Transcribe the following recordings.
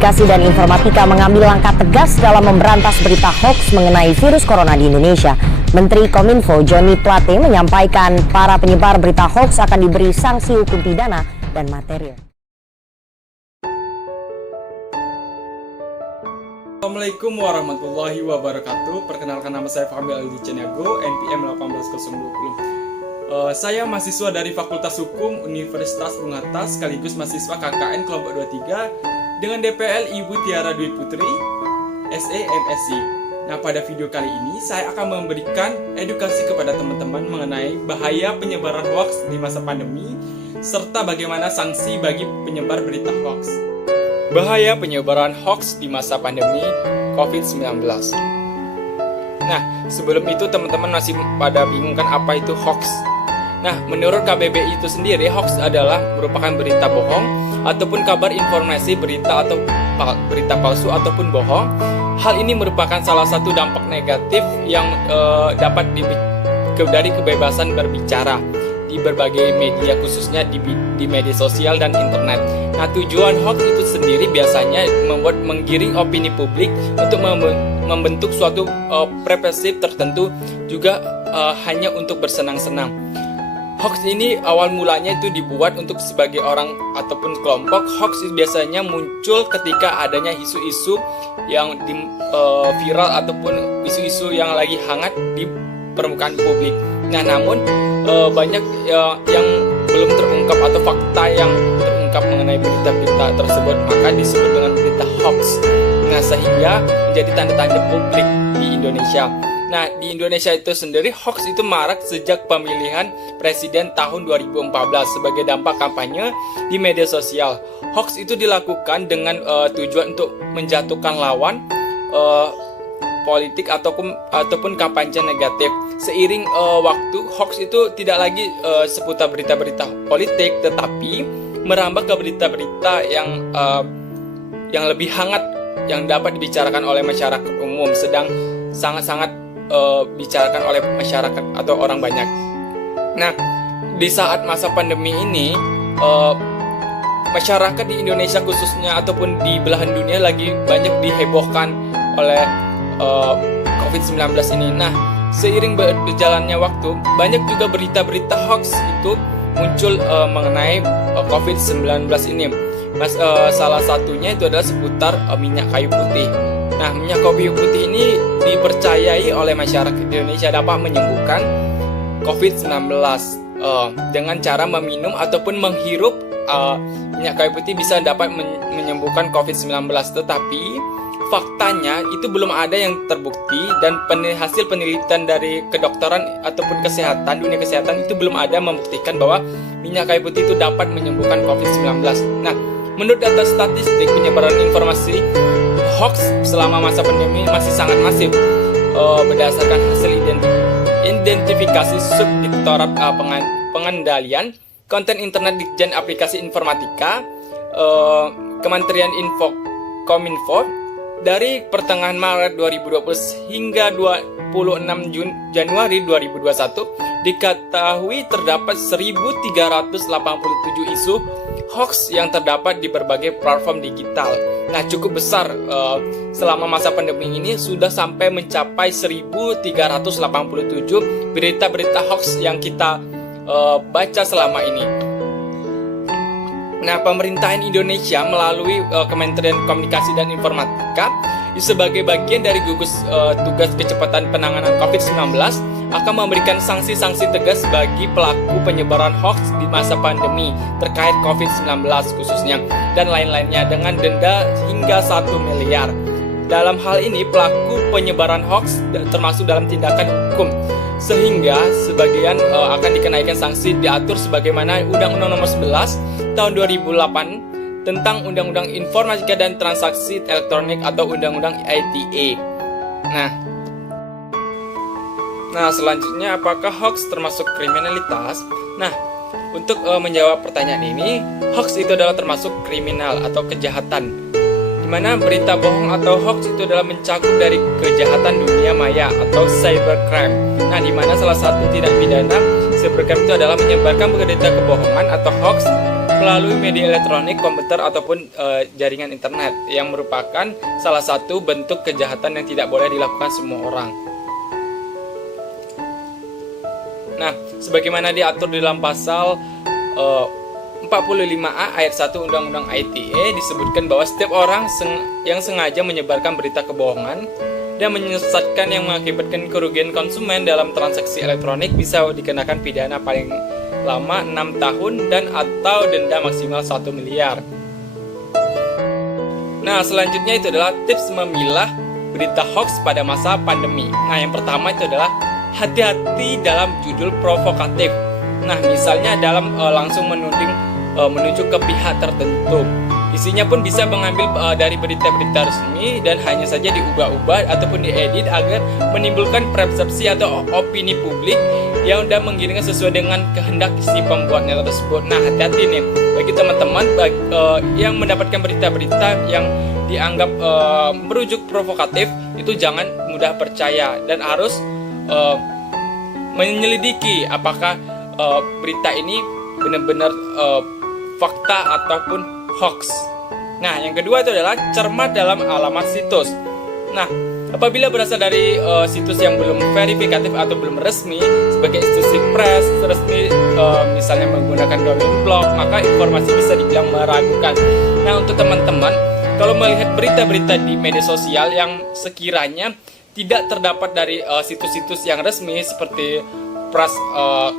Komunikasi dan Informatika mengambil langkah tegas dalam memberantas berita hoax mengenai virus corona di Indonesia. Menteri Kominfo Johnny Plate menyampaikan para penyebar berita hoax akan diberi sanksi hukum pidana dan material. Assalamualaikum warahmatullahi wabarakatuh. Perkenalkan, nama saya Fahmi Aldi Ceniago, NPM 18020. Saya mahasiswa dari Fakultas Hukum Universitas Bung Hatta, sekaligus mahasiswa KKN kelompok 23 dengan DPL Ibu Tiara Dwi Putri, SE MSc. Nah, pada video kali ini saya akan memberikan edukasi kepada teman-teman mengenai bahaya penyebaran hoax di masa pandemi serta bagaimana sanksi bagi penyebar berita hoax. Bahaya penyebaran hoax di masa pandemi COVID-19. Nah, sebelum itu teman-teman masih pada bingung kan apa itu hoax? Nah, menurut KBBI itu sendiri, hoax adalah merupakan berita bohong ataupun kabar informasi berita atau berita palsu ataupun bohong. Hal ini merupakan salah satu dampak negatif yang dapat dari kebebasan berbicara di berbagai media, khususnya di media sosial dan internet. Nah, tujuan hoax itu sendiri biasanya membuat menggiring opini publik untuk membentuk suatu preferensi tertentu, juga hanya untuk bersenang-senang. Hoax ini awal mulanya itu dibuat untuk sebagai orang ataupun kelompok. Hoax biasanya muncul ketika adanya isu-isu yang viral ataupun isu-isu yang lagi hangat di permukaan publik. Nah, namun banyak yang belum terungkap atau fakta yang terungkap mengenai berita-berita tersebut, maka disebut dengan berita hoax. Nah, sehingga menjadi tanda tanya publik di Indonesia. Nah, di Indonesia itu sendiri hoax itu marak sejak pemilihan presiden tahun 2014 sebagai dampak kampanye di media sosial. Hoax itu dilakukan dengan tujuan untuk menjatuhkan lawan politik ataupun kampanye negatif. Seiring waktu, hoax itu tidak lagi seputar berita-berita politik, tetapi merambah ke berita-berita yang lebih hangat yang dapat dibicarakan oleh masyarakat umum, sedang sangat-sangat bicarakan oleh masyarakat atau orang banyak. Nah, di saat masa pandemi ini, masyarakat di Indonesia khususnya ataupun di belahan dunia lagi banyak dihebohkan oleh COVID-19 ini. Nah, seiring berjalannya waktu, banyak juga berita-berita hoax itu muncul mengenai COVID-19 ini. Salah satunya itu adalah seputar minyak kayu putih. Nah, minyak kayu putih ini dipercayai oleh masyarakat Indonesia dapat menyembuhkan COVID-19 dengan cara meminum ataupun menghirup minyak kayu putih bisa dapat menyembuhkan COVID-19. Tetapi faktanya itu belum ada yang terbukti, dan hasil penelitian dari kedokteran ataupun kesehatan, dunia kesehatan itu belum ada membuktikan bahwa minyak kayu putih itu dapat menyembuhkan COVID-19. Nah, menurut data statistik, penyebaran informasi hoax selama masa pandemi masih sangat masif. Berdasarkan hasil identifikasi Subdirektorat Pengendalian Konten Internet Ditjen Aplikasi Informatika Kementerian Kominfo, dari pertengahan Maret 2020 hingga 26 Januari 2021 diketahui terdapat 1.387 isu hoax yang terdapat di berbagai platform digital. Nah, cukup besar. Selama masa pandemi ini sudah sampai mencapai 1.387 berita-berita hoax yang kita baca selama ini. Nah, pemerintahan Indonesia melalui Kementerian Komunikasi dan Informatika sebagai bagian dari gugus tugas kecepatan penanganan COVID-19 akan memberikan sanksi-sanksi tegas bagi pelaku penyebaran hoax di masa pandemi terkait COVID-19 khususnya, dan lain-lainnya dengan denda hingga 1 miliar. Dalam hal ini, pelaku penyebaran hoax termasuk dalam tindakan hukum, sehingga sebagian akan dikenaikan sanksi diatur sebagaimana Undang-Undang Nomor 11 Tahun 2008 tentang Undang-Undang Informatika dan Transaksi Elektronik atau Undang-Undang ITE. Nah, selanjutnya, apakah hoax termasuk kriminalitas? Nah, untuk menjawab pertanyaan ini, hoax itu adalah termasuk kriminal atau kejahatan, di mana berita bohong atau hoax itu adalah mencakup dari kejahatan dunia maya atau cybercrime. Nah, di mana salah satu tindak pidana cybercrime itu adalah menyebarkan berita kebohongan atau hoax melalui media elektronik, komputer ataupun jaringan internet yang merupakan salah satu bentuk kejahatan yang tidak boleh dilakukan semua orang. Nah, sebagaimana diatur di dalam pasal 45A ayat 1 Undang-Undang ITE disebutkan bahwa setiap orang yang sengaja menyebarkan berita kebohongan dan menyesatkan yang mengakibatkan kerugian konsumen dalam transaksi elektronik bisa dikenakan pidana paling lama 6 tahun dan atau denda maksimal 1 miliar. Nah, selanjutnya itu adalah tips memilah berita hoax pada masa pandemi. Nah, yang pertama itu adalah hati-hati dalam judul provokatif. Nah, misalnya dalam langsung menuju ke pihak tertentu. Isinya pun bisa mengambil dari berita-berita resmi dan hanya saja diubah-ubah ataupun diedit agar menimbulkan persepsi atau opini publik yang sudah mengiringkan sesuai dengan kehendak si pembuatnya tersebut. Nah, hati-hati nih bagi teman-teman yang mendapatkan berita-berita yang dianggap merujuk provokatif, itu jangan mudah percaya dan harus menyelidiki apakah berita ini benar-benar fakta ataupun hoax. Nah, yang kedua itu adalah cermat dalam alamat situs. Nah, apabila berasal dari situs yang belum verifikatif atau belum resmi sebagai institusi pers resmi, misalnya menggunakan domain blog, maka informasi bisa dibilang meragukan. Nah, untuk teman-teman, kalau melihat berita-berita di media sosial yang sekiranya tidak terdapat dari situs-situs yang resmi seperti pras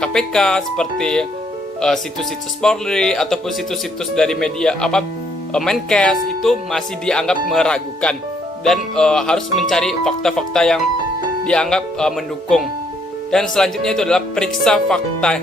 KPK, seperti situs-situs Polri ataupun situs-situs dari media Menkes, itu masih dianggap meragukan dan harus mencari fakta-fakta yang dianggap mendukung. Dan selanjutnya itu adalah periksa fakta.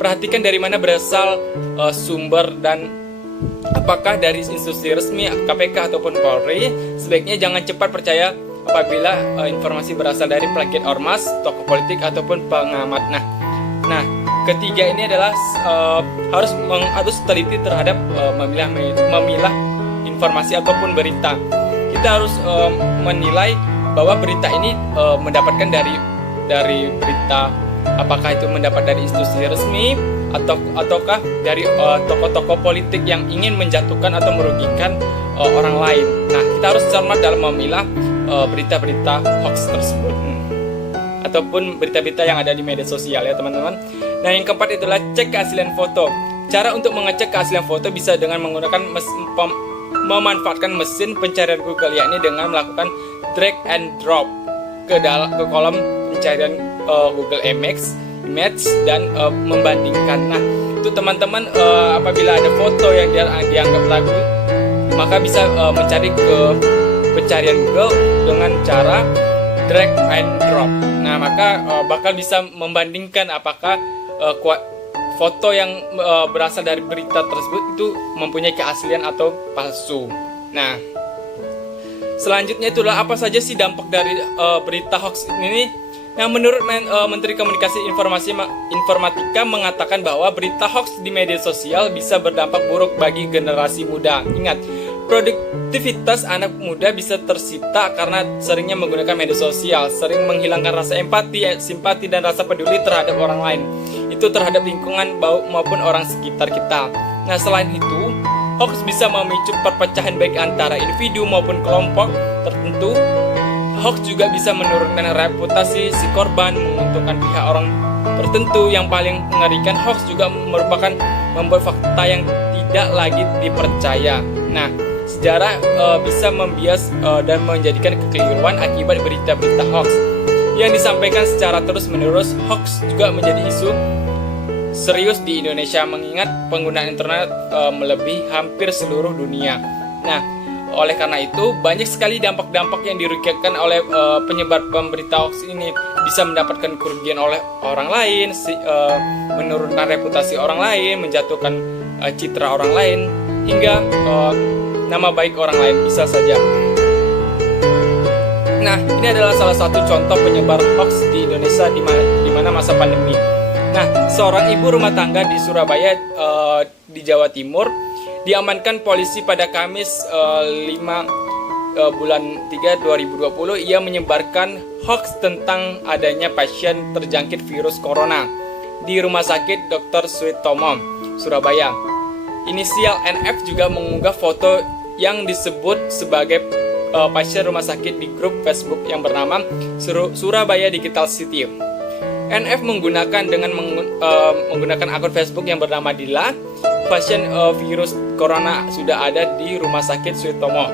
Perhatikan dari mana berasal sumber dan apakah dari institusi resmi KPK ataupun Polri. Sebaiknya jangan cepat percaya apabila informasi berasal dari plagiat ormas, tokoh politik ataupun pengamat. Nah, ketiga ini adalah harus teliti terhadap memilah informasi ataupun berita. Kita harus menilai bahwa berita ini mendapatkan dari berita, apakah itu mendapat dari institusi resmi ataukah dari tokoh-tokoh politik yang ingin menjatuhkan atau merugikan orang lain. Nah, kita harus cermat dalam memilah berita-berita hoax tersebut ataupun berita-berita yang ada di media sosial ya teman-teman. Nah, yang keempat itulah cek keaslian foto. Cara untuk mengecek keaslian foto bisa dengan menggunakan memanfaatkan mesin pencarian Google, yakni dengan melakukan drag and drop ke kolom pencarian Google Image dan membandingkan. Nah, untuk teman-teman apabila ada foto yang dianggap lagu, maka bisa mencari ke pencarian Google dengan cara drag and drop. Nah, maka bakal bisa membandingkan apakah foto yang berasal dari berita tersebut itu mempunyai keaslian atau palsu. Nah, selanjutnya itulah apa saja sih dampak dari berita hoax ini? Nah, menurut Menteri Komunikasi Informatika mengatakan bahwa berita hoax di media sosial bisa berdampak buruk bagi generasi muda. Ingat, produktivitas anak muda bisa tersita karena seringnya menggunakan media sosial, sering menghilangkan rasa empati, simpati, dan rasa peduli terhadap orang lain. Itu terhadap lingkungan maupun orang sekitar kita. Nah, selain itu, hoax bisa memicu perpecahan baik antara individu maupun kelompok tertentu. Hoax juga bisa menurunkan reputasi si korban, menguntungkan pihak orang tertentu. Yang paling mengerikan, hoax juga merupakan membuat fakta yang tidak lagi dipercaya. Nah, sejarah bisa membias dan menjadikan kekeliruan akibat berita-berita hoax yang disampaikan secara terus-menerus. Hoax juga menjadi isu serius di Indonesia mengingat penggunaan internet melebihi hampir seluruh dunia. Nah, oleh karena itu banyak sekali dampak-dampak yang dirugikan oleh penyebar pemberita hoax ini. Bisa mendapatkan kerugian oleh orang lain, menurunkan reputasi orang lain, menjatuhkan citra orang lain, hingga nama baik orang lain bisa saja. Nah, ini adalah salah satu contoh penyebar hoax di Indonesia di mana masa pandemi. Nah, seorang ibu rumah tangga di Surabaya di Jawa Timur diamankan polisi pada Kamis 5 bulan 3 2020. Ia menyebarkan hoax tentang adanya pasien terjangkit virus corona di Rumah Sakit Dr. Suitomo, Surabaya. inisial NF juga mengunggah foto yang disebut sebagai pasien rumah sakit di grup Facebook yang bernama Surabaya Digital City. NF menggunakan menggunakan akun Facebook yang bernama Dila. Pasien virus corona sudah ada di Rumah Sakit Suitomo.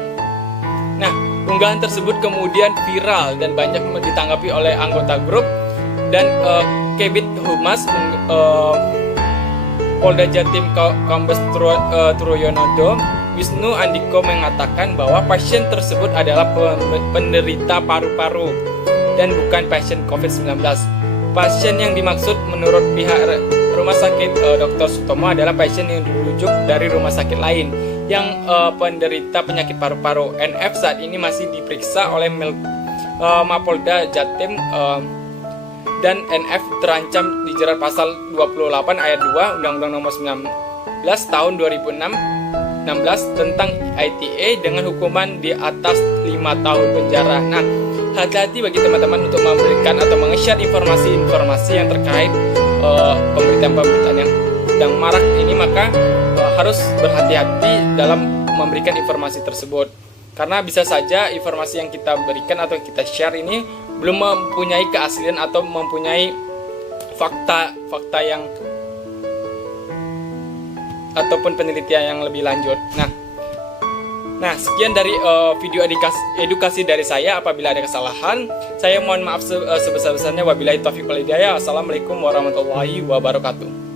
Nah, unggahan tersebut kemudian viral dan banyak ditanggapi oleh anggota grup dan Kabid Humas Polda Jatim Kombes Truyonodo Wisnu Andiko mengatakan bahwa pasien tersebut adalah penderita paru-paru dan bukan pasien COVID-19. Pasien yang dimaksud menurut pihak rumah sakit Dr. Sutomo adalah pasien yang dirujuk dari rumah sakit lain yang penderita penyakit paru-paru. NF saat ini masih diperiksa oleh Mapolda Jatim dan NF terancam dijerat pasal 28 ayat 2 Undang-Undang Nomor 19 tahun 2016 tentang ITE dengan hukuman di atas 5 tahun penjara. Nah, hati-hati bagi teman-teman untuk memberikan atau menge-share informasi-informasi yang terkait pemberitaan-pemberitaan yang sedang marak ini, maka harus berhati-hati dalam memberikan informasi tersebut. Karena bisa saja informasi yang kita berikan atau kita share ini belum mempunyai keaslian atau mempunyai fakta yang ataupun penelitian yang lebih lanjut. Nah, sekian dari video edukasi dari saya. Apabila ada kesalahan, saya mohon maaf sebesar-besarnya. Wabillahi taufiq wal hidayah. Assalamualaikum warahmatullahi wabarakatuh.